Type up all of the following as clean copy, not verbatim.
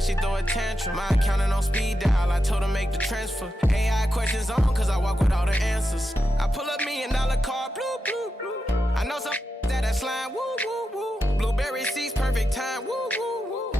time she throw a tantrum. My accountant on speed dial, I told her make the transfer. AI questions on, cause I walk with all the answers. I pull up $1 million car, blue, blue, blue. I know some that slime, woo, woo, woo. Blueberry seats, perfect time, woo, woo, woo.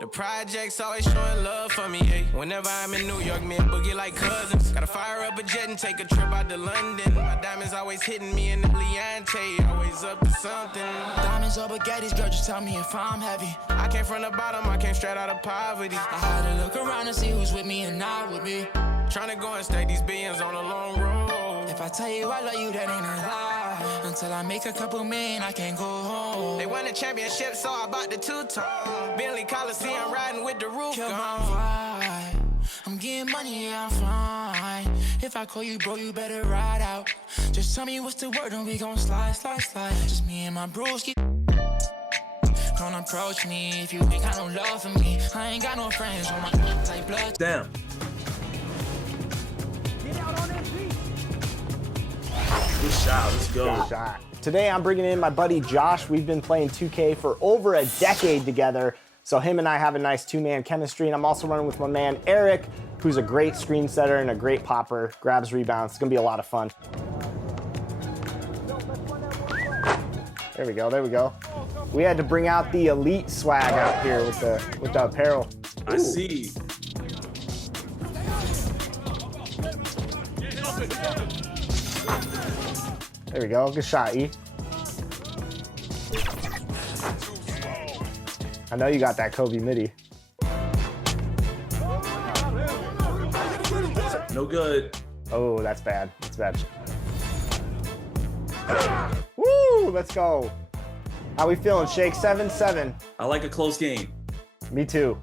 The projects always showing love for me, ayy. Whenever I'm in New York, me and Boogie like cousins. Gotta fire up a jet and take a trip out to London. My diamonds always hitting me in the Leante, always up to something. Diamonds or baguettes, girl, just tell me if I'm heavy. I came from the bottom, I came straight out of poverty. I had to look around and see who's with me and not with me. Tryna go and stake these billions on a long road. If I tell you I love you, that ain't a lie. Until I make a couple million, I can't go home. They won the championship, so I bought the two-tone. Bentley Coliseum riding with the roof Kill my gone. vibe. I'm getting money, yeah, I'm fine. If I call you, bro, you better ride out. Just tell me what's the word and we gon' slide, slide, slide. Just me and my broski. Don't approach me if you ain't got no love for me. I ain't got no friends on my like blood. Damn. Good shot, let's go. Good shot. Today I'm bringing in my buddy Josh. We've been playing 2K for over a decade together, so him and I have a nice two-man chemistry, and I'm also running with my man Eric, who's a great screen setter and a great popper, grabs rebounds. It's gonna be a lot of fun. There we go, there we go. We had to bring out the elite swag out here with the apparel. I see. There we go, good shot, E. I know you got that Kobe midi. No good. Oh, that's bad, that's bad. Woo, let's go. How we feeling, Shake? 7-7. I like a close game. Me too.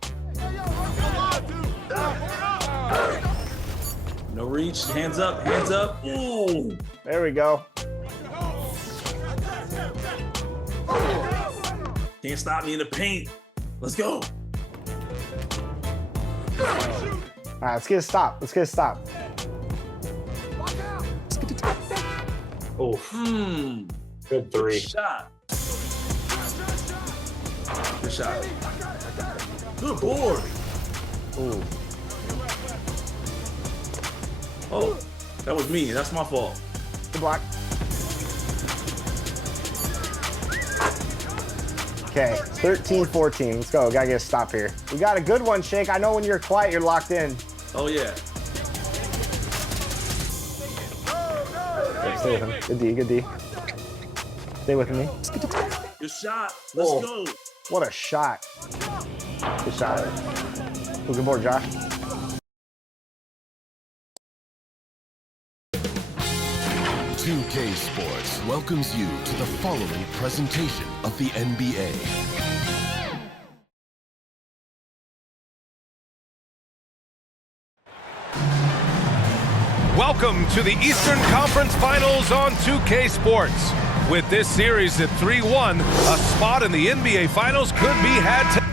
No reach, hands up, hands up. Ooh. There we go. Can't stop me in the paint. Let's go. All right, let's get a stop. Let's get a stop. Oh, Good three. Good shot. Good shot. Good board. Ooh. Oh, that was me. That's my fault. Good block. Okay, 13-14. Let's go. Gotta get a stop here. We got a good one, Shake. I know when you're quiet, you're locked in. Oh, yeah. Stay with him. Good D, good D. Stay with me. Good shot. Let's go. What a shot. Good shot. Good board, Josh. $2K Sports welcomes you to the following presentation of the NBA. Welcome to the Eastern Conference Finals on 2K Sports. With this series at 3-1, a spot in the NBA Finals could be had tonight.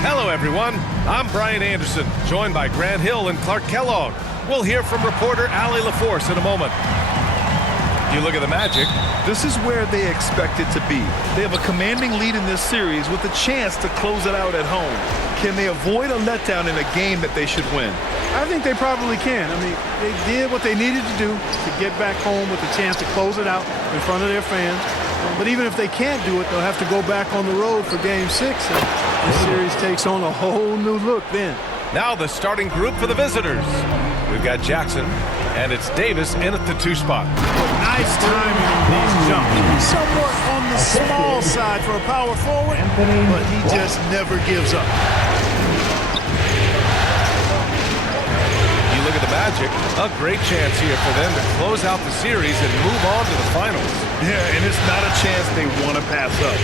Hello, everyone. I'm Brian Anderson, joined by Grant Hill and Clark Kellogg. We'll hear from reporter Allie LaForce in a moment. You look at the Magic. This is where they expect it to be. They have a commanding lead in this series with a chance to close it out at home. Can they avoid a letdown in a game that they should win? I think they probably can. I mean, they did what they needed to do to get back home with a chance to close it out in front of their fans. But even if they can't do it, they'll have to go back on the road for Game 6. And the series takes on a whole new look then. Now the starting group for the visitors. We've got Jackson, and it's Davis in at the 2 spot. Nice timing on these jumps. Somewhat on the small side for a power forward, but he just never gives up. You look at the Magic, a great chance here for them to close out the series and move on to the finals. Yeah, and it's not a chance they want to pass up.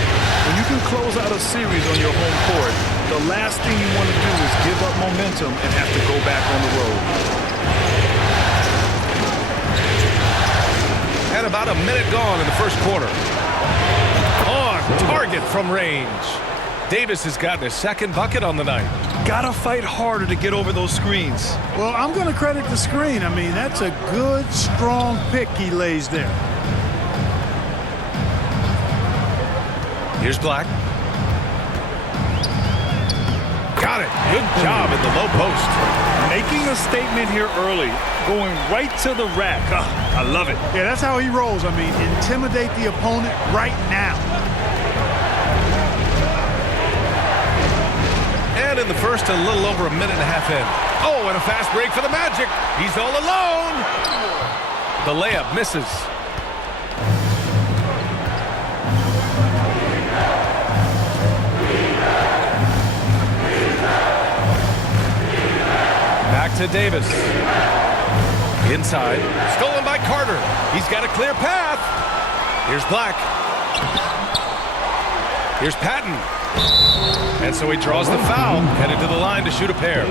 When you can close out a series on your home court, the last thing you want to do is give up momentum and have to go back on the road. And about a minute gone in the first quarter. On target from range. Davis has gotten his second bucket on the night. Gotta fight harder to get over those screens. Well, I'm going to credit the screen. I mean, that's a good, strong pick he lays there. Here's Black. Got it. Good job in the low post. Making a statement here early. Going right to the rack. I love it. Yeah, that's how he rolls. I mean, intimidate the opponent right now. And in the first, a little over a minute and a half in. Oh, and a fast break for the Magic. He's all alone. The layup misses. Back to Davis. Inside. Stolen by Carter. He's got a clear path. Here's Black. Here's Patton. And so he draws the foul, headed to the line to shoot a pair.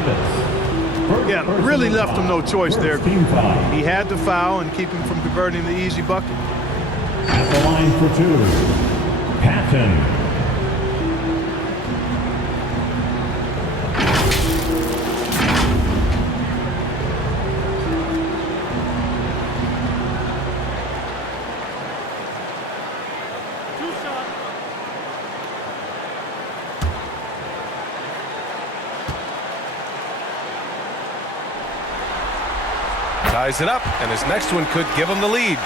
Yeah, really left him no choice there. He had to foul and keep him from converting the easy bucket. At the line for two, Patton. Ties it up, and his next one could give him the lead.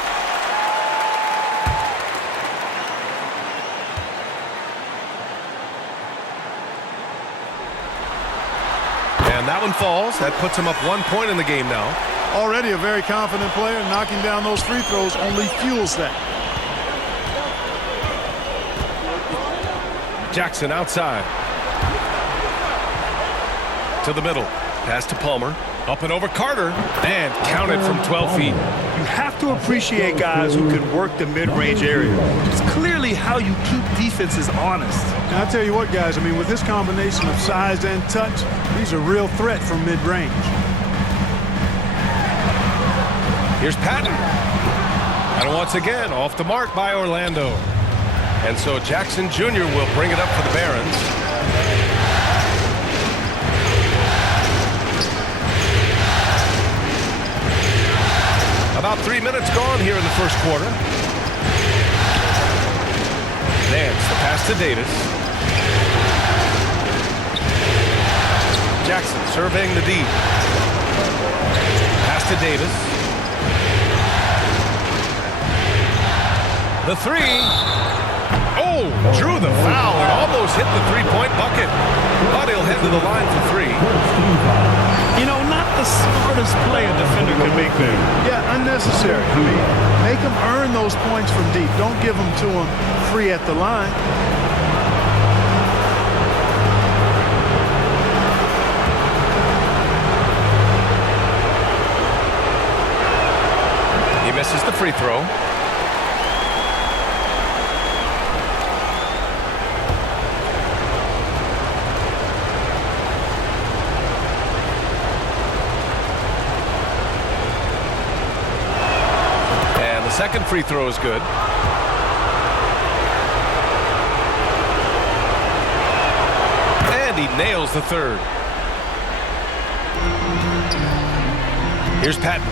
And that one falls. That puts him up 1 point in the game now. Already a very confident player. Knocking down those free throws only fuels that. Jackson outside. To the middle. Pass to Palmer. Up and over Carter. And counted from 12 feet. You have to appreciate guys who can work the mid-range area. It's clearly how you keep defenses honest. And I'll tell you what, guys, I mean, with this combination of size and touch, he's a real threat from mid-range. Here's Patton. And once again, off the mark by Orlando. And so Jackson Jr. will bring it up for the Barons. About 3 minutes gone here in the first quarter. Nance, the pass to Davis. Jackson surveying the D. Pass to Davis. The three. Oh, drew the foul and almost hit the three-point bucket. But he'll head to the line for three. You know, not the smartest play a defender could make there. Yeah, unnecessary. I mean, make him earn those points from deep. Don't give them to him free at the line. He misses the free throw. Second free throw is good. And he nails the third. Here's Patton.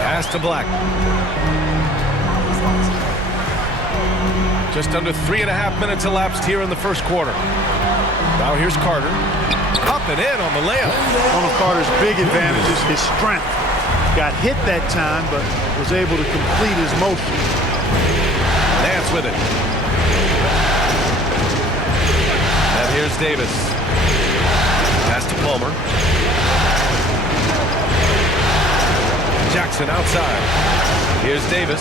Pass to Black. Just under 3.5 minutes elapsed here in the first quarter. Now here's Carter. Up and in on the layup. One of Carter's big advantages, his strength. Got hit that time, but was able to complete his motion. Nance with it. And here's Davis. Pass to Palmer. Jackson outside. Here's Davis.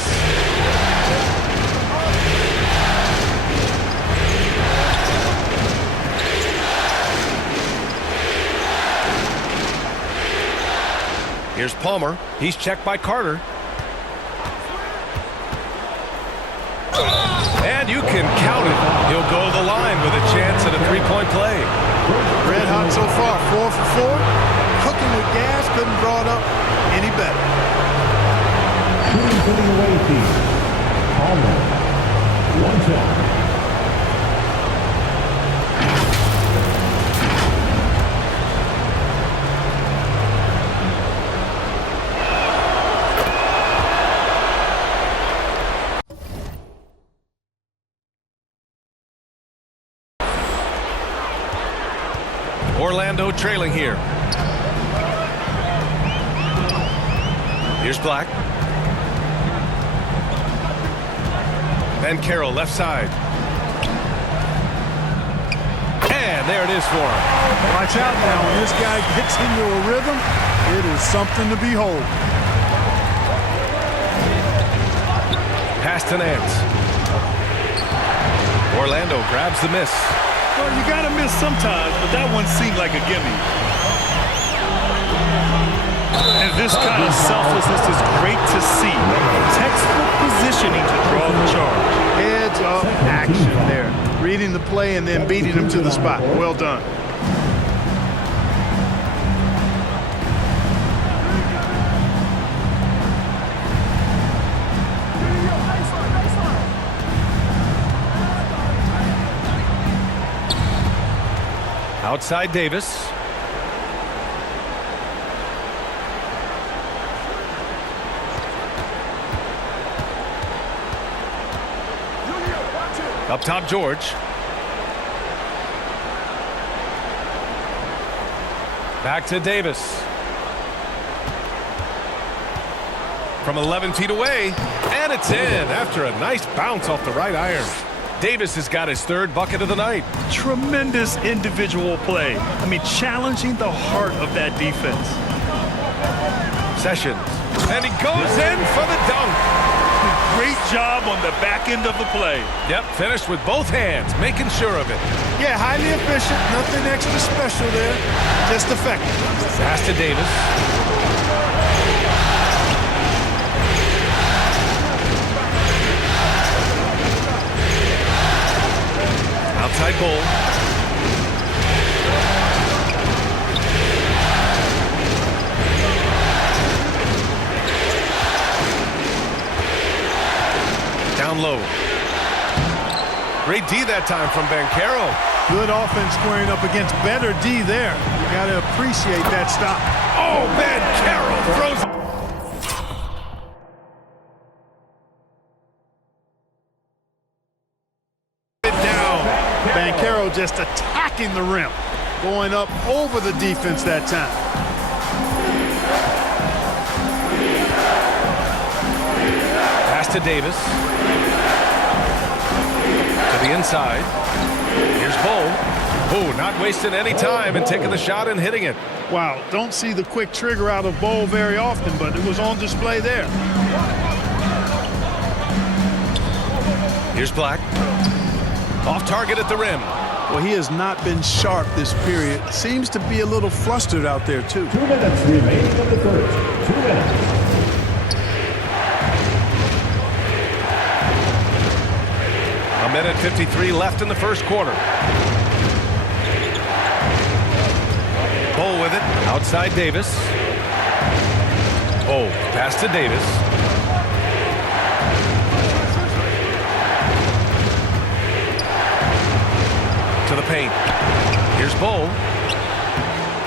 Here's Palmer. He's checked by Carter. And you can count it. He'll go to the line with a chance at a three-point play. Red hot so far, 4 for 4. Cooking with gas, couldn't draw it up any better. Shooting for the away team. Palmer. 1 shot. Orlando trailing here. Here's Black. And Carroll left side. And there it is for him. Watch out now. When this guy gets into a rhythm, it is something to behold. Pass to Nance. Orlando grabs the miss. Well, you got to miss sometimes, but that one seemed like a gimme. And this kind of selflessness is great to see. Textbook positioning to draw the charge. Heads up action there. Reading the play and then beating him to the spot. Well done. Outside Davis. Up top, George. Back to Davis. From 11 feet away, and it's in after a nice bounce off the right iron. Davis has got his 3rd bucket of the night. Tremendous individual play. I mean, challenging the heart of that defense. Sessions. And he goes in for the dunk. Great job on the back end of the play. Yep, finished with both hands, making sure of it. Yeah, highly efficient. Nothing extra special there. Just effective. Pass to Davis. Outside Bull. Down low. Great D that time from Banchero. Good offense squaring up against better D there. You got to appreciate that stop. Oh, Banchero throws it. Banchero just attacking the rim, going up over the defense that time. Pass to Davis. To the inside. Here's Bull. Ooh, not wasting any time and taking the shot and hitting it. Wow, don't see the quick trigger out of Bull very often, but it was on display there. Here's Black. Off target at the rim. Well, he has not been sharp this period. Seems to be a little flustered out there, too. 2 minutes remaining in the first. 2 minutes. A minute 53 left in the first quarter. Bull with it. Outside Davis. Oh, pass to Davis. To the paint. Here's Bull.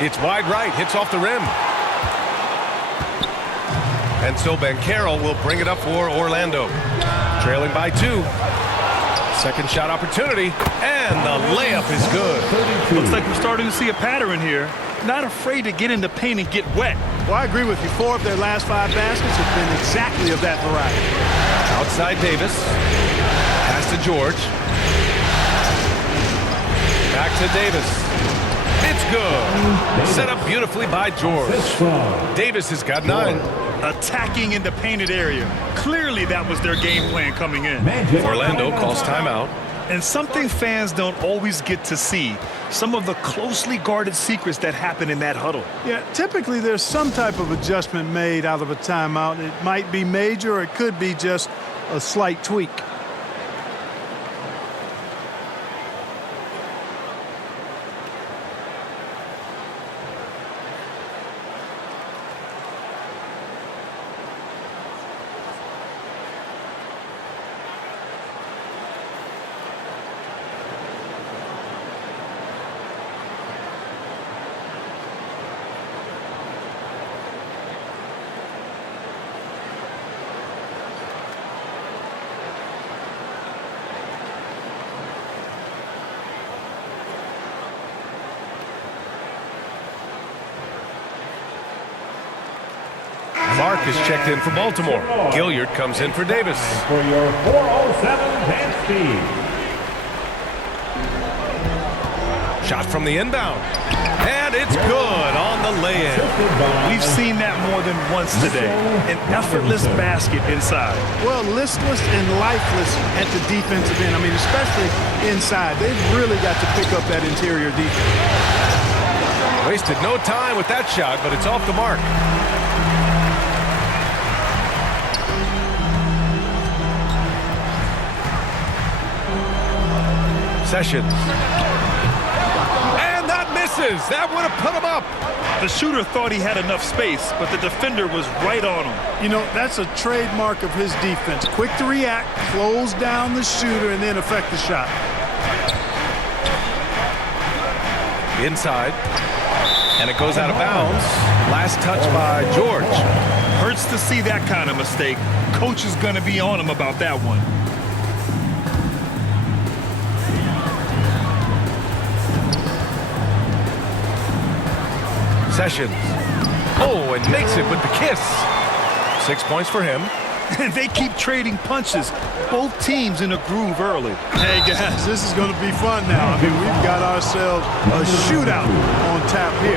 It's wide right. Hits off the rim. And so Banchero will bring it up for Orlando. Trailing by 2. Second shot opportunity. And the layup is good. Looks like we're starting to see a pattern here. Not afraid to get in the paint and get wet. Well, I agree with you. 4 of their last 5 baskets have been exactly of that variety. Outside Davis. Pass to George. Back to Davis. It's good. Set up beautifully by George. Davis has got 9. Attacking in the painted area. Clearly that was their game plan coming in. Orlando calls timeout. And something fans don't always get to see. Some of the closely guarded secrets that happen in that huddle. Yeah, typically there's some type of adjustment made out of a timeout. It might be major or it could be just a slight tweak. Mark is checked in for Baltimore. Gilliard comes in for Davis. For your 407 Vance Speed. Shot from the inbound. And it's good on the lay-in. We've seen that more than once today. An effortless basket inside. Well, listless and lifeless at the defensive end. I mean, especially inside. They've really got to pick up that interior defense. Wasted no time with that shot, but it's off the mark. Sessions. And that misses. That would have put him up. The shooter thought he had enough space, but the defender was right on him. You know, that's a trademark of his defense. Quick to react, close down the shooter, and then affect the shot. Inside. And it goes out of bounds. Last touch by George. Hurts to see that kind of mistake. Coach is going to be on him about that one. Sessions. Oh, and makes it with the kiss. 6 points for him. And they keep trading punches. Both teams in a groove early. Hey, guys, this is going to be fun now. I mean, we've got ourselves a shootout on tap here.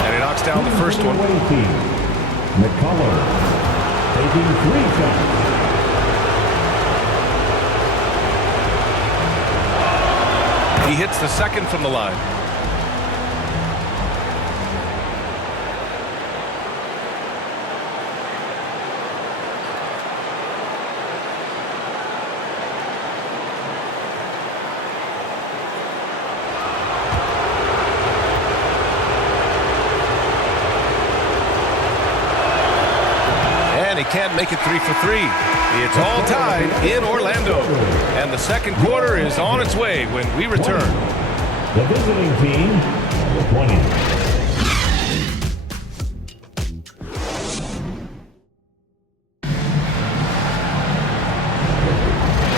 And he knocks down the first one. McCullough taking 3 shots. He hits the second from the line. And he can't make it 3 for 3. It's all tied in Orlando. And the second quarter is on its way when we return. The visiting team, number 20.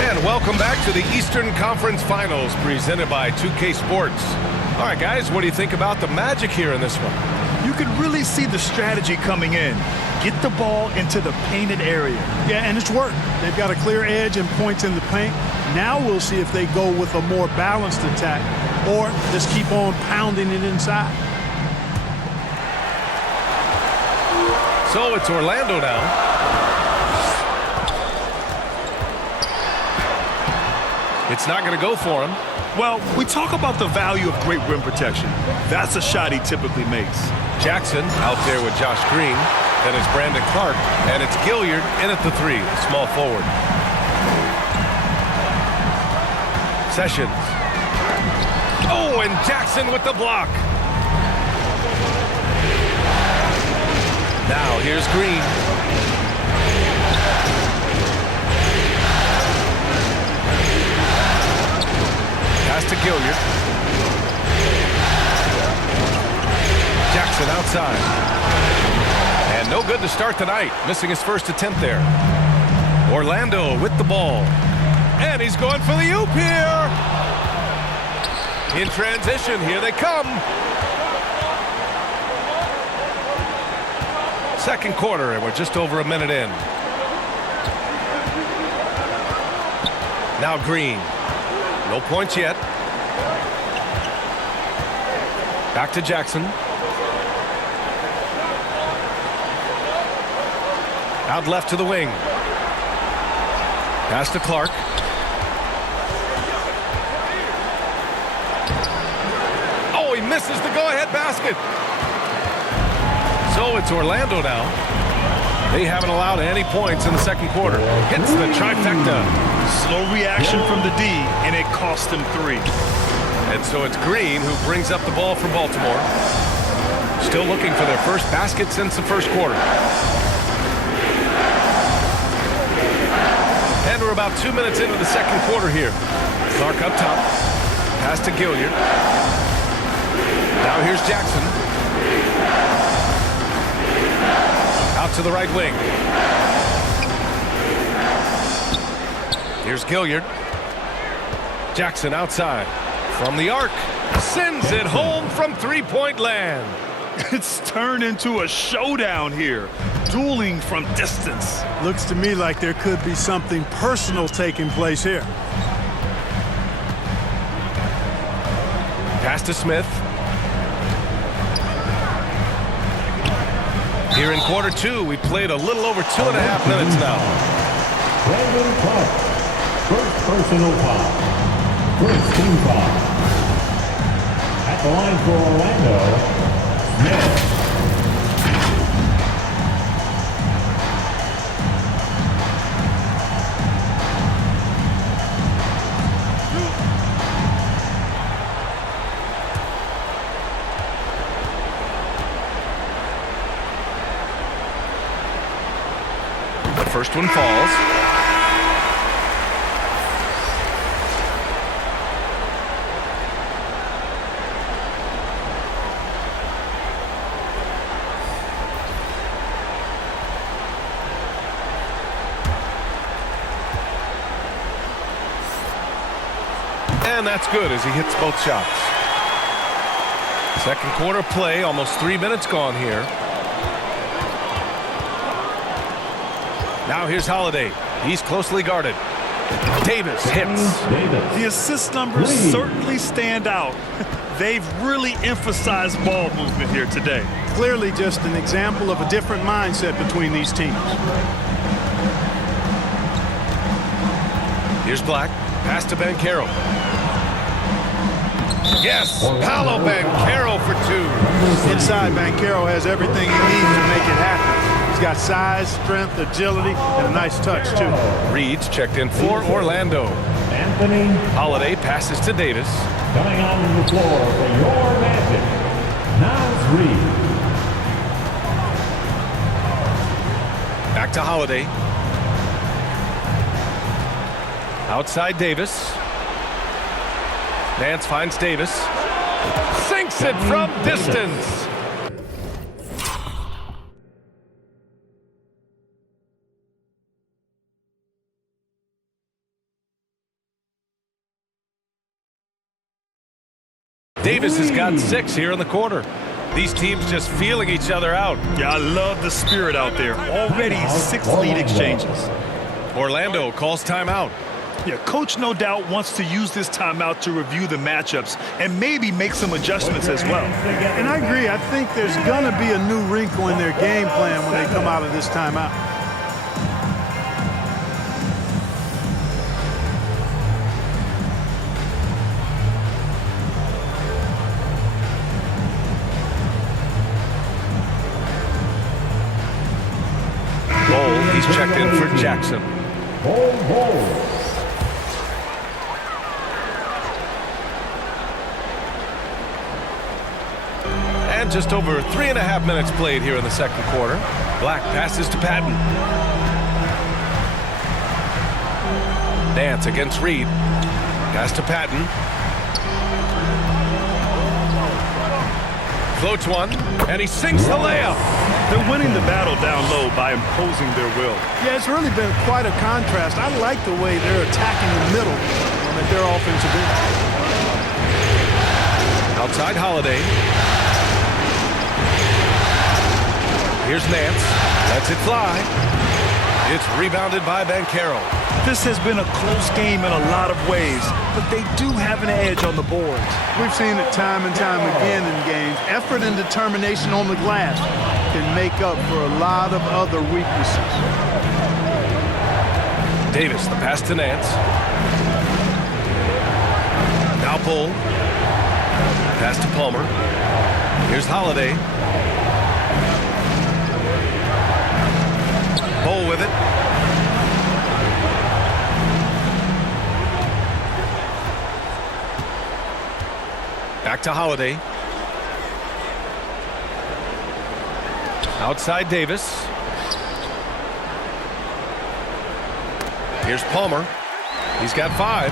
And welcome back to the Eastern Conference Finals presented by 2K Sports. All right, guys, what do you think about the magic here in this one? You can really see the strategy coming in. Get the ball into the painted area. Yeah, and it's worked. They've got a clear edge and points in the paint. Now we'll see if they go with a more balanced attack or just keep on pounding it inside. So it's Orlando now. It's not going to go for him. Well, we talk about the value of great rim protection. That's a shot he typically makes. Jackson out there with Josh Green. Then it's Brandon Clark. And it's Gilliard in at the 3, the small forward. Sessions. Oh, and Jackson with the block. Now here's Green. Pass to Gilliard. Jackson outside. And no good to start the night. Missing his first attempt there. Orlando with the ball. And he's going for the oop here. In transition, here they come. Second quarter, and we're just over a minute in. Now Green. No points yet. Back to Jackson. Out left to the wing. Pass to Clark. Oh, he misses the go-ahead basket. So it's Orlando now. They haven't allowed any points in the second quarter. Hits the trifecta. Slow reaction from the D, and it cost him 3. And so it's Green who brings up the ball for Baltimore. Still looking for their first basket since the first quarter. And we're about 2 minutes into the second quarter here. Clark up top. Pass to Gilliard. Now here's Jackson. Out to the right wing. Here's Gilliard. Jackson outside. From the arc. Sends it home from three-point land. It's turned into a showdown here. Dueling from distance. Looks to me like there could be something personal taking place here. Pass to Smith. Here in quarter two, we played a little over 2.5 minutes now. Brandon Clark. First personal foul. First team foul. At the line for Orlando, Smith. The first one falls. And that's good as he hits both shots. Second quarter play, almost 3 minutes gone here. Now here's Holiday. He's closely guarded. Davis hits. The assist numbers certainly stand out. They've really emphasized ball movement here today. Clearly just an example of a different mindset between these teams. Here's Black. Pass to Banchero. Yes, Paolo Banchero for two. Inside, Banchero has everything he needs to make it happen. He's got size, strength, agility, and a nice touch, too. Reed's checked in for Orlando. Anthony Holiday passes to Davis. coming onto the floor for your Magic. Naz Reid. Back to Holiday. Outside Davis. Nance finds Davis. Sinks it from distance. Davis has got 6 here in the quarter. These teams just feeling each other out. Yeah, I love the spirit out there. Already 6 lead exchanges. Orlando calls timeout. Yeah, coach no doubt wants to use this timeout to review the matchups and maybe make some adjustments as well. And I agree. I think there's going to be a new wrinkle in their game plan when they come out of this timeout. Bol, he's checked in for Jackson. Bol. And just over 3.5 minutes played here in the second quarter. Black passes to Patton. Nance against Reed. Pass to Patton. Floats one, and he sinks the layup. They're winning the battle down low by imposing their will. Yeah, it's really been quite a contrast. I like the way they're attacking the middle at their offensive end. Outside Holiday. Here's Nance. Lets it fly. It's rebounded by Banchero. This has been a close game in a lot of ways, but they do have an edge on the boards. We've seen it time and time again in games. Effort and determination on the glass can make up for a lot of other weaknesses. Davis, the pass to Nance. Now Bol. Pass to Palmer. Here's Holiday. Bol with it. Back to Holiday. Outside Davis. Here's Palmer. He's got 5.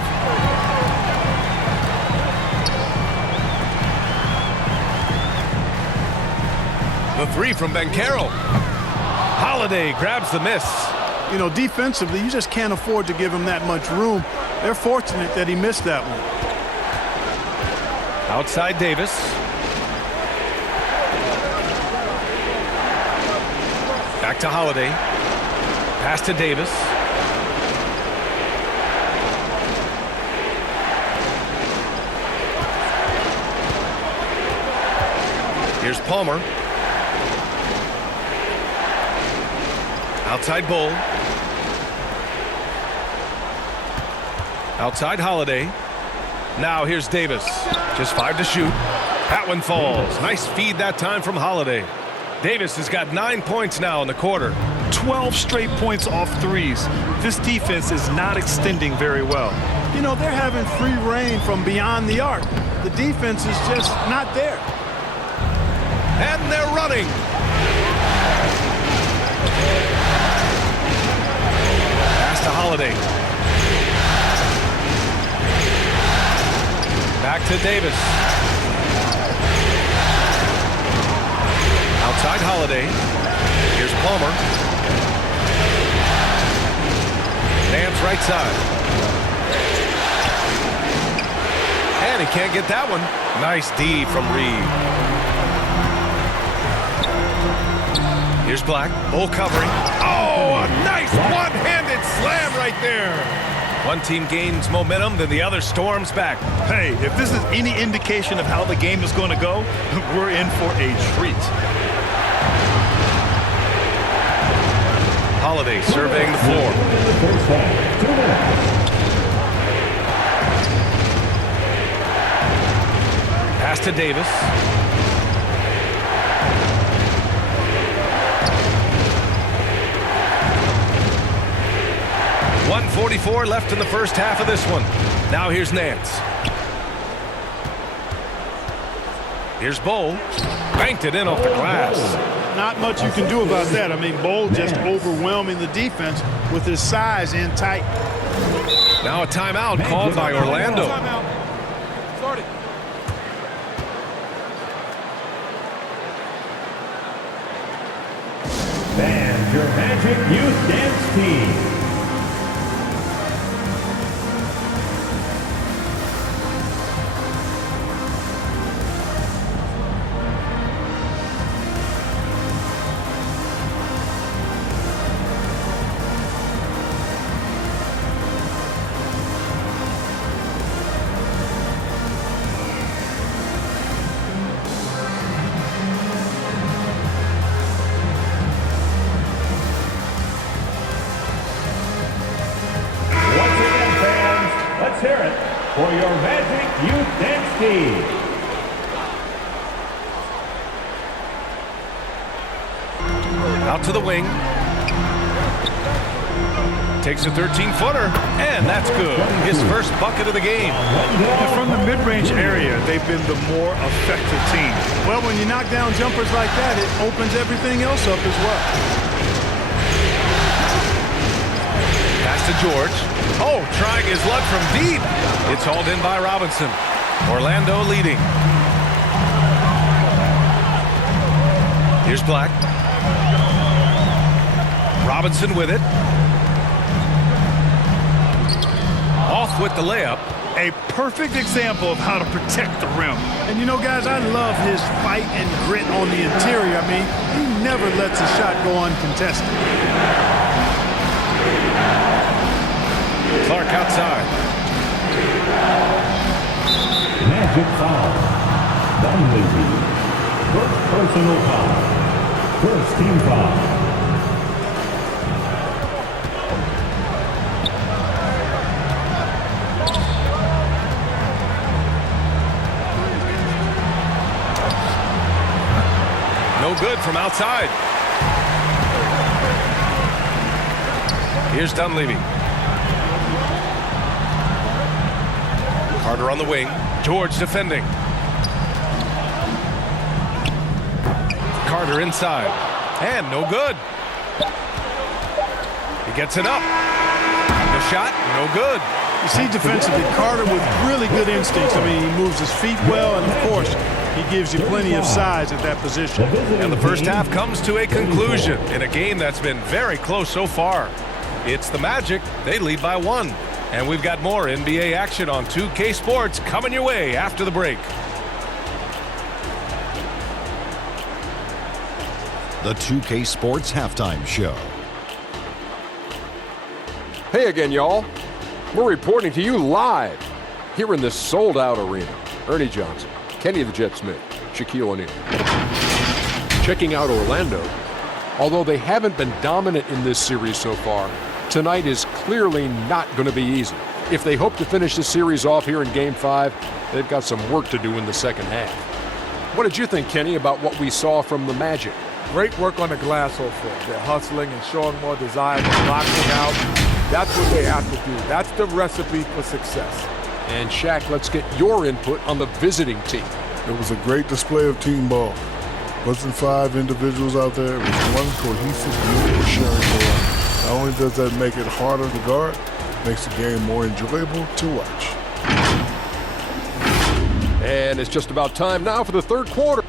The 3 from Banchero. Holiday grabs the miss. You know, defensively, you just can't afford to give him that much room. They're fortunate that he missed that one. Outside Davis. Back to Holiday. Pass to Davis. Here's Palmer. Outside Bull. Outside Holiday. Now here's Davis. Just 5 to shoot. That one falls. Nice feed that time from Holiday. Davis has got 9 points now in the quarter. 12 straight points off threes. This defense is not extending very well. You know, they're having free reign from beyond the arc. The defense is just not there. And they're running. Pass to Holiday. Back to Davis. Outside Holiday. Here's Palmer. Nance right side. And he can't get that one. Nice D from Reed. Here's Black. Bull covering. Oh, a nice one-handed slam right there. One team gains momentum, then the other storms back. Hey, if this is any indication of how the game is going to go, we're in for a treat. Holiday surveying the floor. First half, 2 minutes. Pass to Davis. .144 left in the first half of this one. Now here's Nance. Here's Bull. Banked it in off the glass. Not much you can do about that. I mean, Bull just overwhelming the defense with his size in tight. Now a timeout called by Orlando. Timeout. Started. And your Magic Youth Dance Team. Let's hear it for your Magic Youth Dance Team. Out to the wing. Takes a 13-footer, and that's good. His first bucket of the game. And from the mid-range area, they've been the more effective team. Well, when you knock down jumpers like that, it opens everything else up as well. Pass to George. Oh, trying his luck from deep. It's hauled in by Robinson. Orlando leading. Here's Black. Robinson with it. Off with the layup. A perfect example of how to protect the rim. And you know, guys, I love his fight and grit on the interior. I mean, he never lets a shot go uncontested. Clark outside. Magic foul. Dunleavy. First personal foul. First team foul. No good from outside. Here's Dunleavy. Carter on the wing. George defending. Carter inside. And no good. He gets it up. The shot, no good. You see defensively, Carter with really good instincts. I mean, he moves his feet well, and of course, he gives you plenty of size at that position. And the first half comes to a conclusion in a game that's been very close so far. It's the Magic. They lead by 1. And we've got more NBA action on 2K Sports coming your way after the break. the 2K Sports Halftime Show. Hey again, y'all. We're reporting to you live here in this sold-out arena. Ernie Johnson, Kenny the Jet Smith, Shaquille O'Neal. Checking out Orlando. Although they haven't been dominant in this series so far, tonight is clearly not going to be easy. If they hope to finish the series off here in Game 5, they've got some work to do in the second half. What did you think, Kenny, about what we saw from the Magic? Great work on the glass so far. They're hustling and showing more desire, boxing out. That's what they have to do. That's the recipe for success. And Shaq, let's get your input on the visiting team. It was a great display of team ball. Wasn't 5 individuals out there. It was one cohesive unit sharing ball. Not only does that make it harder to guard, it makes the game more enjoyable to watch. And it's just about time now for the third quarter.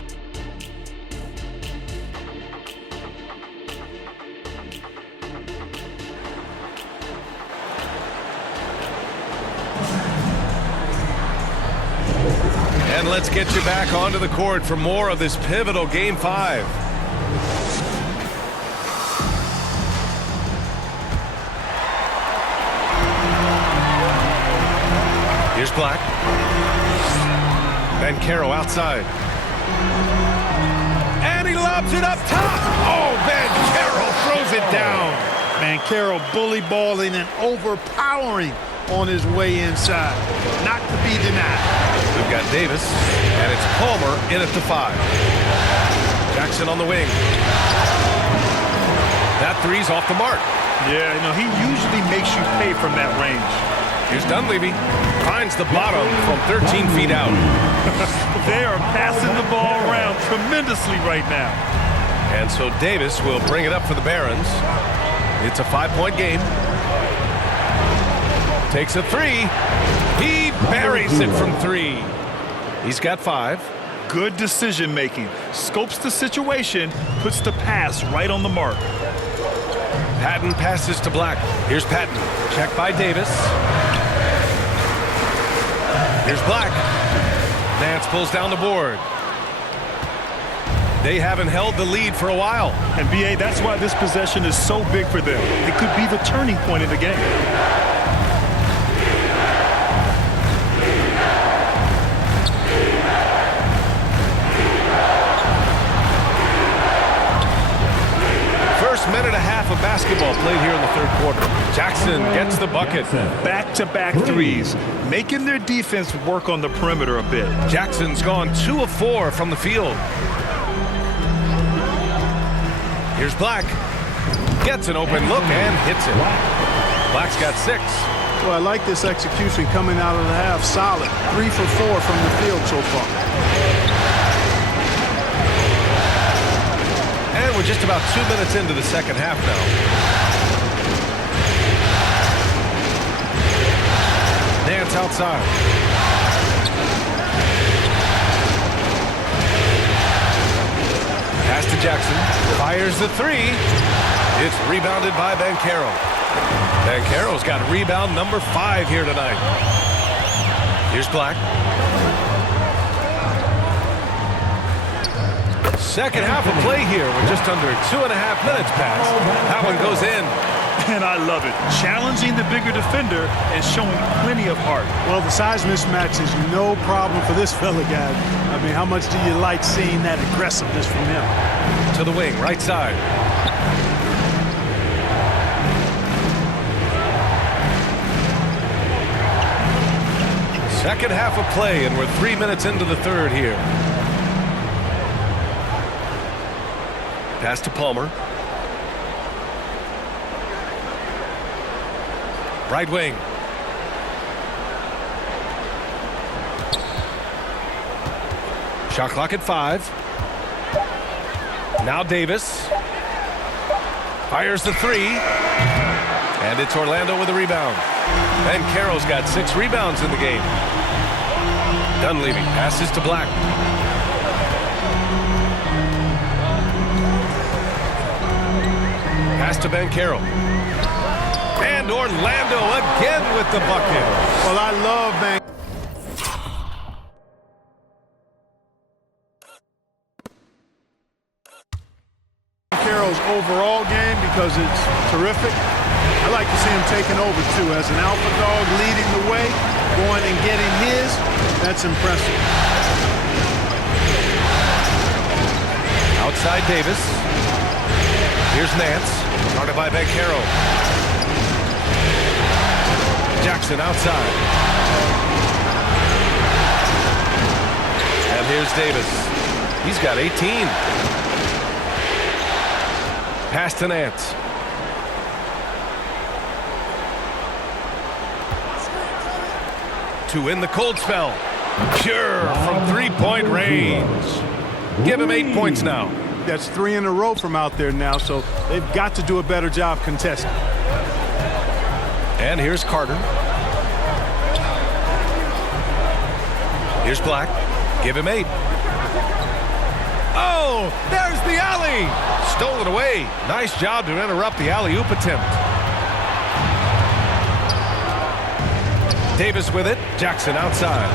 And let's get you back onto the court for more of this pivotal Game 5. Here's Black. Banchero outside. And he lobs it up top. Oh, Banchero throws it down. Banchero bully balling and overpowering on his way inside. Not to be denied. We've got Davis, and it's Palmer in at the 5. Jackson on the wing. That three's off the mark. Yeah, he usually makes you pay from that range. Here's Dunleavy. Finds the bottom from 13 feet out. They are passing the ball around tremendously right now. And so Davis will bring it up for the Barons. It's a 5-point game. Takes a 3. He buries it from 3. He's got 5. Good decision making. Scopes the situation, puts the pass right on the mark. Patton passes to Black. Here's Patton. Checked by Davis. Here's Black. Nance pulls down the board. They haven't held the lead for a while. And B.A., that's why this possession is so big for them. It could be the turning point in the game. First minute and a half of basketball played here in the third quarter. Jackson gets the bucket. Back-to-back threes, making their defense work on the perimeter a bit. Jackson's gone 2 of 4 from the field. Here's Black. Gets an open look and hits it. Black's got 6. Well, I like this execution coming out of the half. Solid. 3 for 4 from the field so far. And we're just about 2 minutes into the second half now. Nance outside. Pass to Jackson. Fires the 3. It's rebounded by Banchero. Banchero's got rebound number 5 here tonight. Here's Black. Second half of play here with just under 2.5 minutes passed. That one goes in. And I love it. Challenging the bigger defender and showing plenty of heart. Well, the size mismatch is no problem for this fella, guys. I mean, how much do you like seeing that aggressiveness from him? To the wing, right side. Second half of play, and we're 3 minutes into the third here. Pass to Palmer. Right wing. Shot clock at 5. Now Davis. Fires the 3. And it's Orlando with a rebound. Banchero's got 6 rebounds in the game. Dunleavy passes to Black. Pass to Banchero. And Orlando again with the bucket. Well, I love Banchero. Carroll's overall game because it's terrific. I like to see him taking over, too. As an alpha dog leading the way, going and getting his, that's impressive. Outside Davis. Here's Nance. Guarded by Vaquero. Jackson outside. And here's Davis. He's got 18. Pass to Nance. To win the cold spell. Pure from three-point range. Give him 8 points now. That's 3 in a row from out there now, so they've got to do a better job contesting. And here's Carter. Here's Black. Give him 8. Oh, there's the alley. Stole it away. Nice job to interrupt the alley-oop attempt. Davis with it. Jackson outside.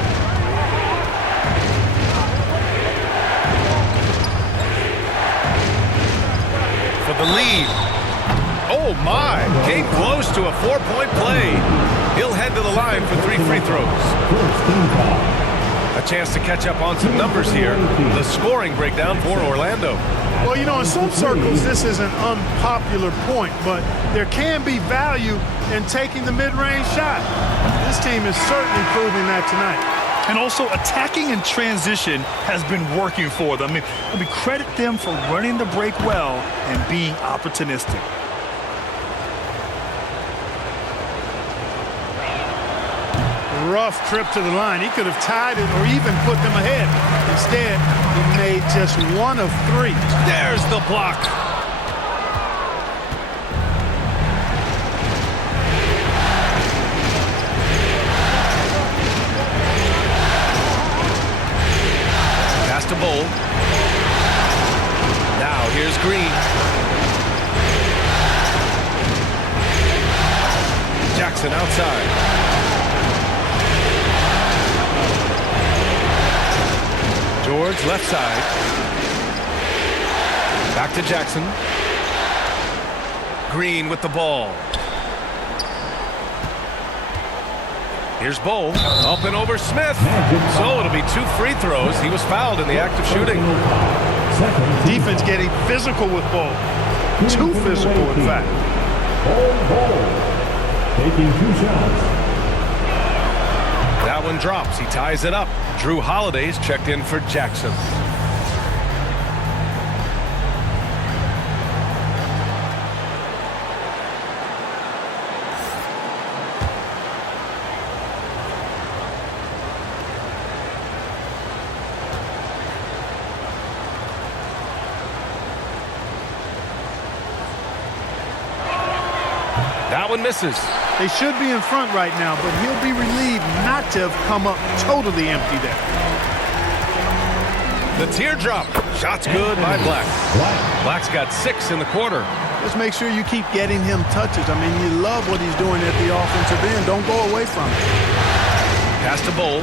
For the lead. Oh, my. Came close to a 4-point play. He'll head to the line for 3 free throws. A chance to catch up on some numbers here. The scoring breakdown for Orlando. Well, you know, in some circles, this is an unpopular point, but there can be value in taking the mid-range shot. This team is certainly proving that tonight. And also, attacking in transition has been working for them. I mean, credit them for running the break well and being opportunistic. Rough trip to the line. He could have tied it or even put them ahead. Instead, he made just 1 of 3. There's the block. Pass to Bull. Now here's Green. Jackson outside. George left side. Back to Jackson. Green with the ball. Here's Bull. Up and over Smith. So it'll be 2 free throws. He was fouled in the act of shooting. Defense getting physical with Bull. Too physical, in fact. Bull. Taking 2 shots. That one drops. He ties it up. Drew Holiday's checked in for Jackson. That one misses. They should be in front right now, but he'll be relieved not to have come up totally empty there. The teardrop. Shot's good by Black. Black's got 6 in the quarter. Just make sure you keep getting him touches. I mean, you love what he's doing at the offensive end. Don't go away from it. Pass to Bull.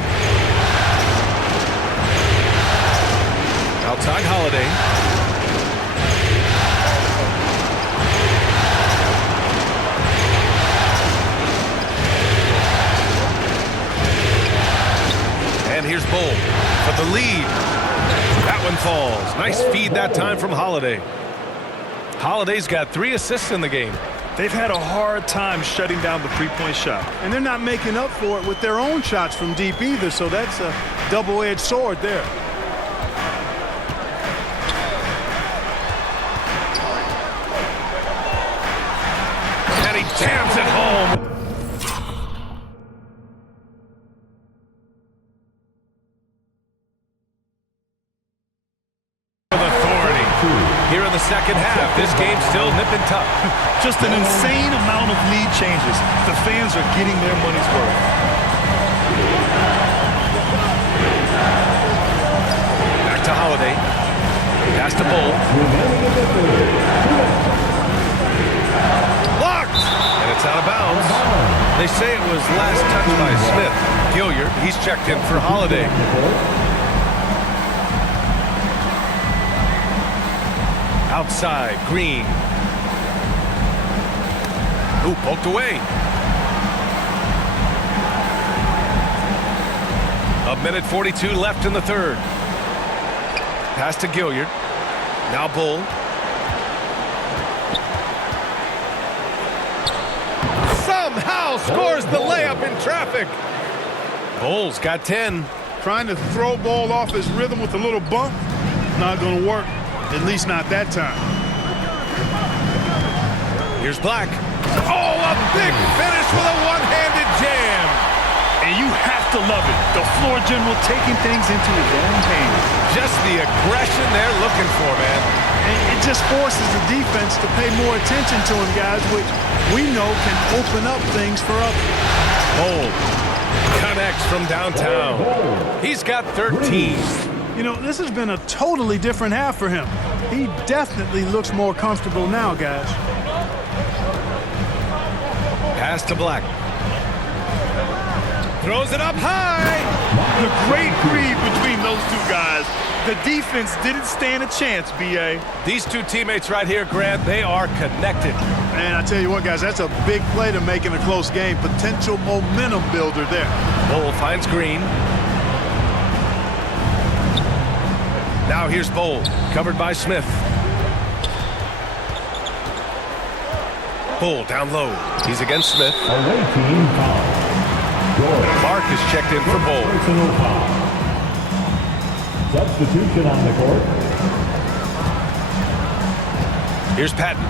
Outside Holiday. And here's Bull for the lead. That one falls. Nice feed that time from Holiday. Holiday's got 3 assists in the game. They've had a hard time shutting down the three-point shot. And they're not making up for it with their own shots from deep either, so that's a double-edged sword there. And he jams it home. Here in the second half, this game's still nipping tough. Just an insane amount of lead changes. The fans are getting their money's worth. Back to Holiday. Pass to Bull. Blocked! And it's out of bounds. They say it was last touched by Smith. Gilliard, he's checked in for Holiday. Outside, Green. Ooh, poked away. A minute 42 left in the third. Pass to Gilliard. Now Bull. Somehow scores the layup in traffic. Bull's got 10. Trying to throw ball off his rhythm with a little bump, not going to work, at least not that time. Here's Black. Oh, a big finish with a one-handed jam. And you have to love it. The floor general taking things into his own hands. Just the aggression they're looking for, man. And it just forces the defense to pay more attention to him, guys, which we know can open up things for others. Bull connects from downtown. He's got 13. You know, this has been a totally different half for him. He definitely looks more comfortable now, guys. Pass to Black. Throws it up high. The great read between those two guys. The defense didn't stand a chance, B.A. These two teammates right here, Grant, they are connected. Man, I tell you what, guys, that's a big play to make in a close game. Potential momentum builder there. Bull finds Green. Now here's Bull, covered by Smith. Bull down low. He's against Smith. Away team foul. Clark is checked in for Bull. Personal foul. Substitution on the court. Here's Patton.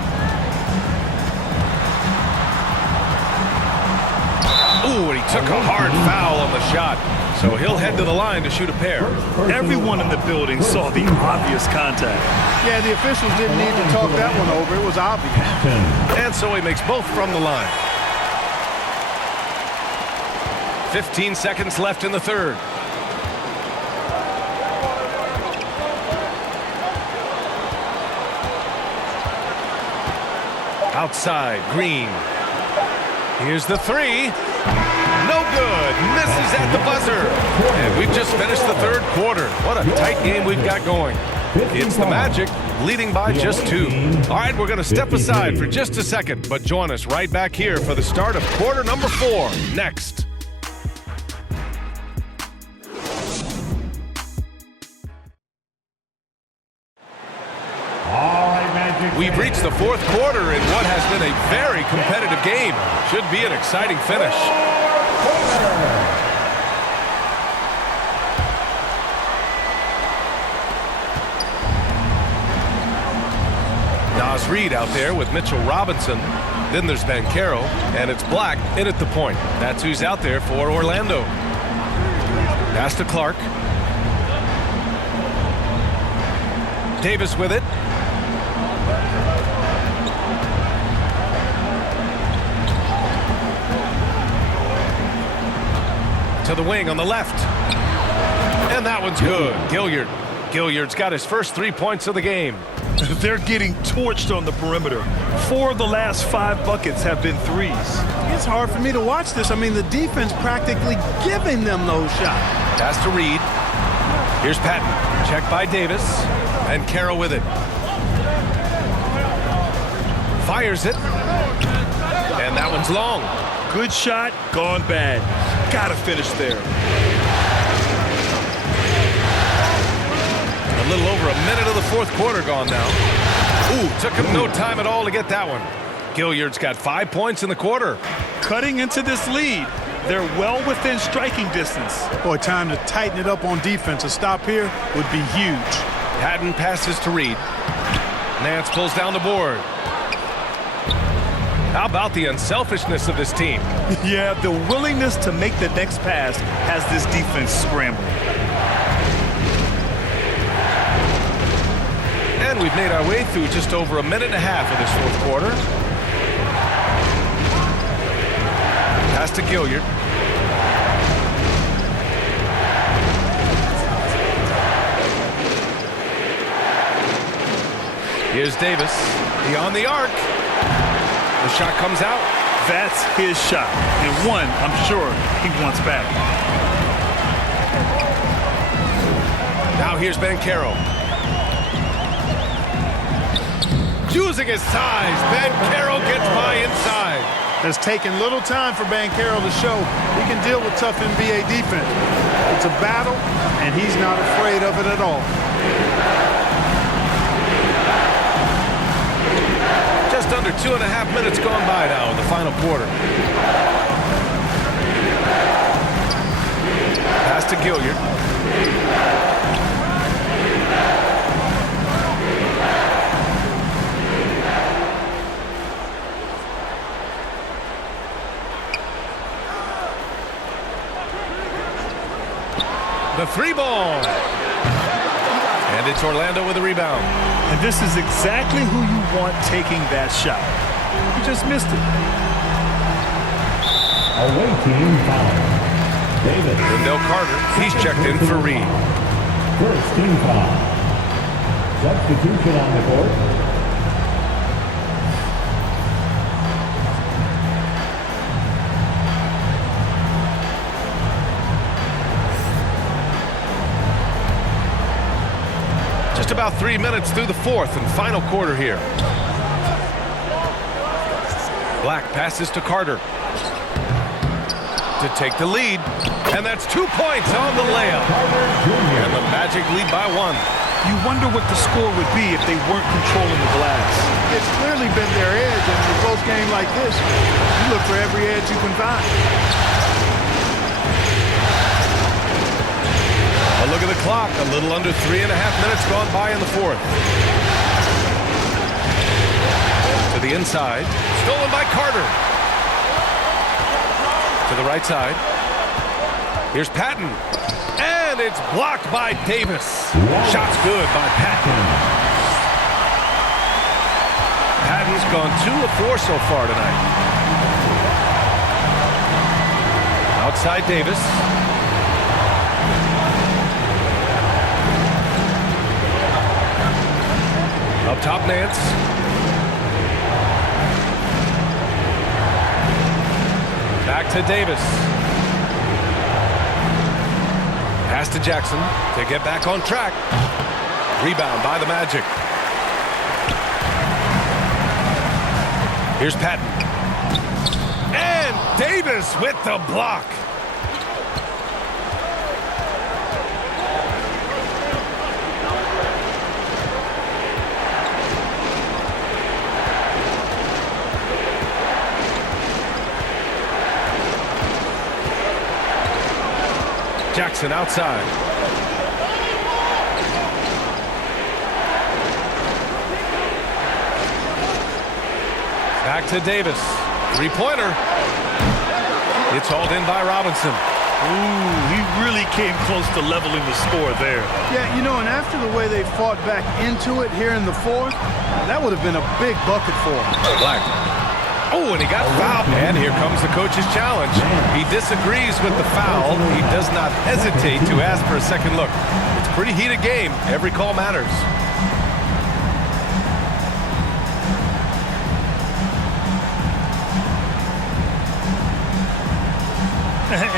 Ooh, and he took a hard foul on the shot. So he'll head to the line to shoot a pair. Everyone in the building saw the obvious contact. Yeah, the officials didn't need to talk that one over. It was obvious. And so he makes both from the line. 15 seconds left in the third. Outside, Green. Here's the three. No good. Misses at the buzzer. And we've just finished the third quarter. What a tight game we've got going. It's the Magic leading by just 2. All right, we're going to step aside for just a second, but join us right back here for the start of quarter number 4 next. We've reached the fourth quarter in what has been a very competitive game. Should be an exciting finish. Nas Reed out there with Mitchell Robinson. Then there's Banchero, and it's Black in at the point. That's who's out there for Orlando. Pass to Clark. Davis with it. To the wing on the left. And that one's good. Gilliard. Gilliard's got his first 3 points of the game. They're getting torched on the perimeter. 4 of the last 5 buckets have been threes. It's hard for me to watch this. I mean, the defense practically giving them those shots. Pass to Reed. Here's Patton. Checked by Davis. And Carroll with it. Fires it. And that one's long. Good shot, gone bad. Gotta finish there. A little over a minute of the fourth quarter gone now. Ooh, took him no time at all to get that one. Gilliard's got 5 points in the quarter. Cutting into this lead. They're well within striking distance. Boy, time to tighten it up on defense. A stop here would be huge. Patton passes to Reed. Nance pulls down the board. How about the unselfishness of this team? Yeah, the willingness to make the next pass has this defense scrambling. And we've made our way through just over a minute and a half of this fourth quarter. Pass to Gilliard. Here's Davis. Beyond the arc. The shot comes out. That's his shot. And one, I'm sure, he wants back. Now here's Banchero. using his size. Banchero gets by inside. It's taken little time for Banchero to show he can deal with tough NBA defense. It's a battle, and he's not afraid of it at all. Just under 2.5 minutes gone by now in the final quarter. Pass to Gilliard. The three ball. And it's Orlando with the rebound. And this is exactly who you want taking that shot. You just missed it. Away team foul. Davis. Wendell Carter, he's checked in for Reed. First team foul. Substitution on the court. Just about 3 minutes through the fourth and final quarter here. Black passes to Carter to take the lead, and that's 2 points on the layup. And the Magic lead by 1. You wonder what the score would be if they weren't controlling the glass. It's clearly been their edge, and in a close game like this, you look for every edge you can find. A look at the clock. A little under 3.5 minutes gone by in the fourth. To the inside. Stolen by Carter. To the right side. Here's Patton. And it's blocked by Davis. Shot's good by Patton. Patton's gone 2 of 4 so far tonight. Outside Davis. Up top, Nance. Back to Davis. Pass to Jackson to get back on track. Rebound by the Magic. Here's Patton. And Davis with the block. Jackson outside. Back to Davis. Three-pointer. It's hauled in by Robinson. Ooh, he really came close to leveling the score there. Yeah, you know, and after the way they fought back into it here in the fourth, that would have been a big bucket for him. Black. Oh, and he got fouled. And here comes the coach's challenge. He disagrees with the foul. He does not hesitate to ask for a second look. It's a pretty heated game. Every call matters.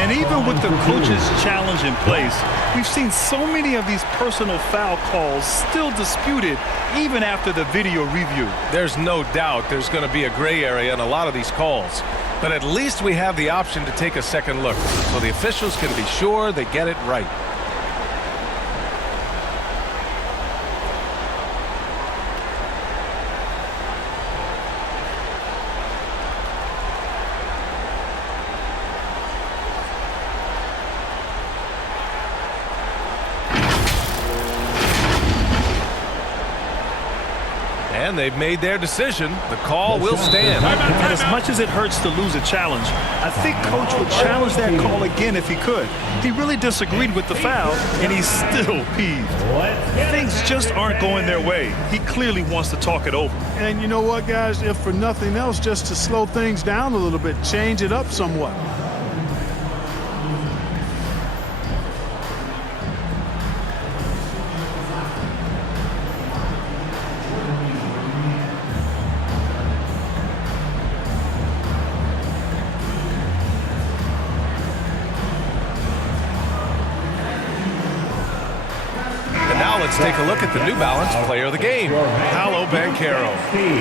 And even with the coach's challenge in place, we've seen so many of these personal foul calls still disputed even after the video review. There's no doubt there's going to be a gray area in a lot of these calls. But at least we have the option to take a second look, so the officials can be sure they get it right. And they've made their decision. The call will stand. And as much as it hurts to lose a challenge, I think Coach would challenge that call again if he could. He really disagreed with the foul, and he's still peeved. Things just aren't going their way. He clearly wants to talk it over. And you know what, guys? If for nothing else, just to slow things down a little bit, change it up somewhat. Let's take a look at the New Balance Player of the Game, Paolo Banchero.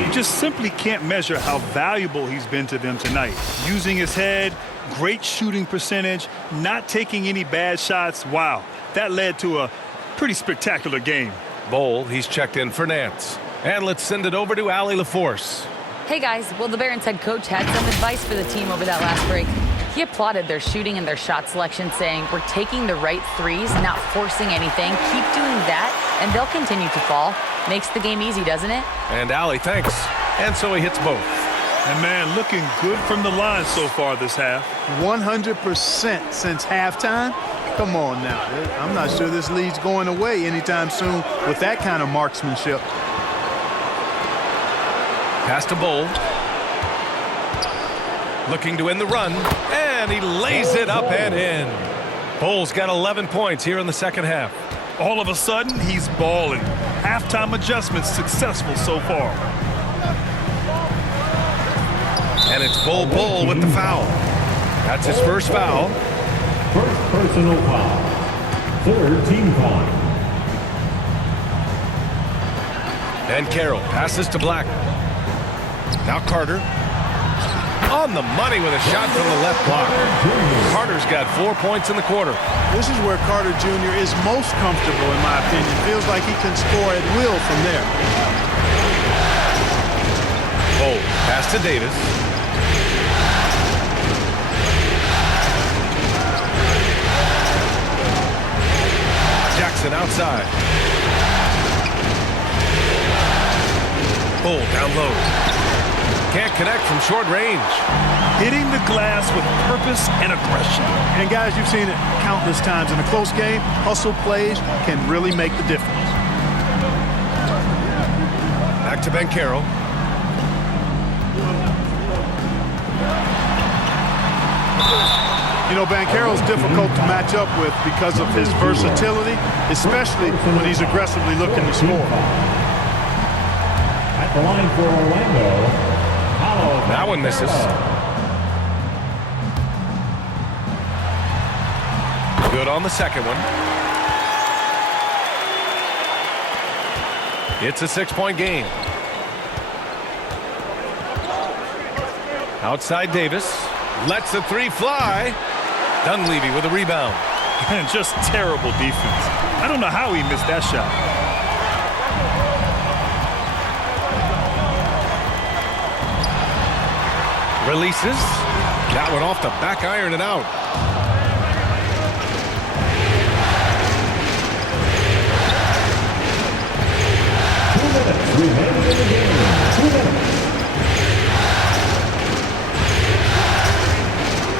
You just simply can't measure how valuable he's been to them tonight. Using his head, great shooting percentage, not taking any bad shots. Wow, that led to a pretty spectacular game. Bowl, he's checked in for Nance. And let's send it over to Allie LaForce. Hey guys, well, the Barons head coach had some advice for the team over that last break. He applauded their shooting and their shot selection, saying, we're taking the right threes, not forcing anything. Keep doing that, and they'll continue to fall. Makes the game easy, doesn't it? And Allie, thanks. And so he hits both. And man, looking good from the line so far this half. 100% since halftime. Come on now. I'm not sure this lead's going away anytime soon with that kind of marksmanship. Pass to Bowl. Looking to win the run, and he lays it up and in. Bowl's got 11 points here in the second half. All of a sudden, he's balling. Halftime adjustments successful so far. And it's Bowl with the foul. That's his first foul. First personal foul. Third team foul. And Carroll passes to Black. Now Carter. On the money with a shot from the left block. Carter's got 4 points in the quarter. This is where Carter Jr. is most comfortable, in my opinion. Feels like he can score at will from there. Bowl, pass to Davis. Jackson outside. Bowl down low. Can't connect from short range. Hitting the glass with purpose and aggression. And guys, you've seen it countless times in a close game. Hustle plays can really make the difference. Back to Banchero. You know, Banchero's difficult to match up with because of his versatility, especially when he's aggressively looking to score. At the line for Orlando. That one misses. Good on the second one. It's a 6-point game. Outside Davis. Lets the three fly. Dunleavy with a rebound. And just terrible defense. I don't know how he missed that shot. Releases. That one off the back iron and out.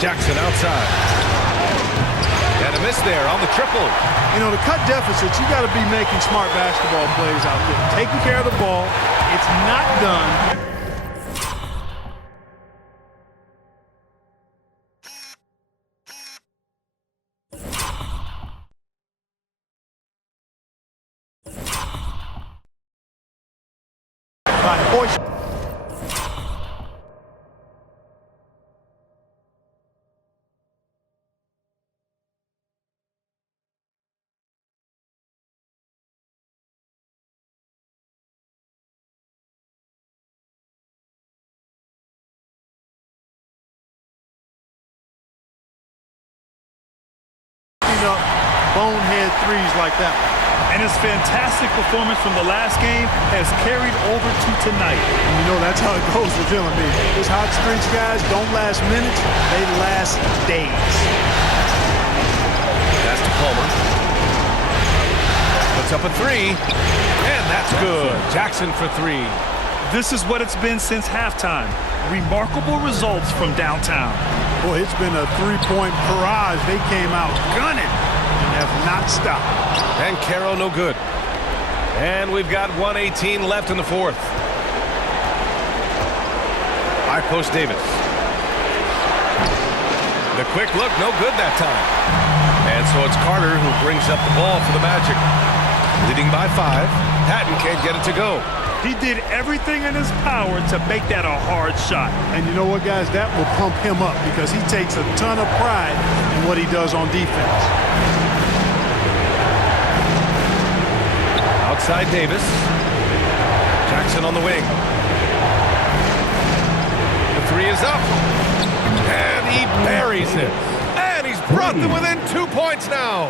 Jackson outside. And a miss there on the triple. You know, to cut deficits, you got to be making smart basketball plays out there. Taking care of the ball. It's not done. Bonehead threes like that. And his fantastic performance from the last game has carried over to tonight. And you know, that's how it goes with him. I mean, those hot streaks, guys, don't last minutes. They last days. That's to Palmer. Puts up a three. And that's good. Jackson for three. This is what it's been since halftime. Remarkable results from downtown. Boy, it's been a three-point barrage. They came out gunning and have not stopped. And Caro no good. And we've got 1:18 left in the fourth. High post Davis. The quick look, no good that time. And so it's Carter who brings up the ball for the Magic. Leading by 5. Hatton can't get it to go. He did everything in his power to make that a hard shot. And you know what, guys? That will pump him up because he takes a ton of pride in what he does on defense. Outside Davis. Jackson on the wing. The three is up. And he buries it. And he's brought them within 2 points now.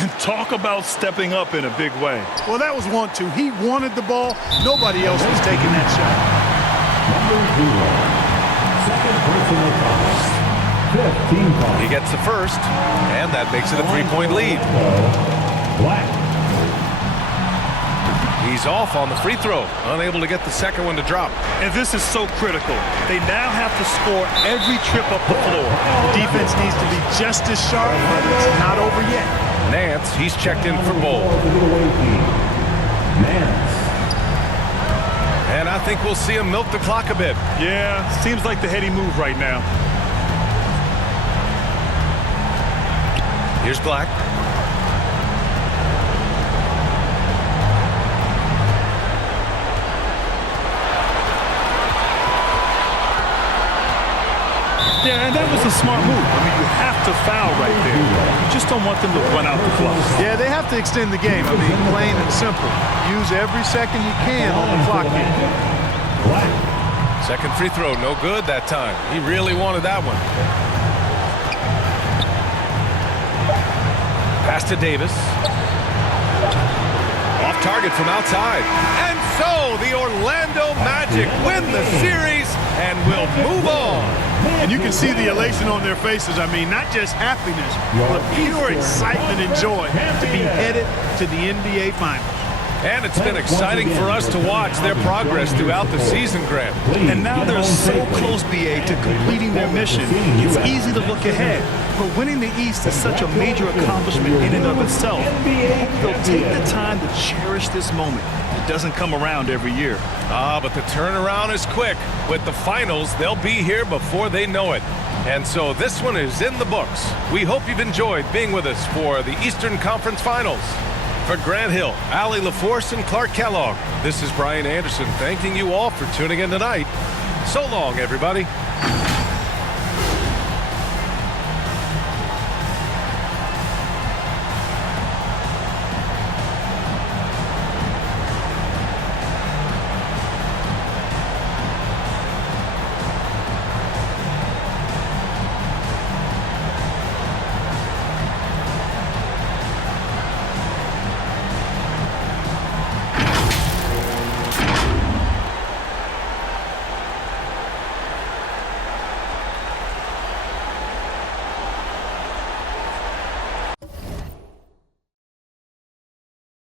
And talk about stepping up in a big way. Well, that was 1-2. He wanted the ball. Nobody else was taking that shot. Number 0. Second personal foul. 15 points. He gets the first, and that makes it a 3-point lead. Black. He's off on the free throw, unable to get the second one to drop. And this is so critical. They now have to score every trip up the floor. The defense needs to be just as sharp, but it's not over yet. Nance, he's checked in for Bull. Nance. And I think we'll see him milk the clock a bit. Yeah, seems like the heady move right now. Here's Black. Yeah, and that was a smart move. I mean, you have to foul right there. You just don't want them to run out the clock. Yeah, they have to extend the game. I mean, plain and simple. Use every second you can on the clock here. Second free throw, no good that time. He really wanted that one. Pass to Davis. Off target from outside. And so the Orlando Magic win the series and will move on. And you can see the elation on their faces. I mean, not just happiness, but pure excitement and joy to be headed to the NBA Finals. And it's been exciting for us to watch their progress throughout the season, Grant. And now they're so close, BA, to completing their mission. It's easy to look ahead. But winning the East is such a major accomplishment in and of itself. They'll take the time to cherish this moment. It doesn't come around every year. But the turnaround is quick. With the finals, they'll be here before they know it. And so this one is in the books. We hope you've enjoyed being with us for the Eastern Conference Finals. For Grant Hill, Allie LaForce, and Clark Kellogg, this is Brian Anderson thanking you all for tuning in tonight. So long, everybody.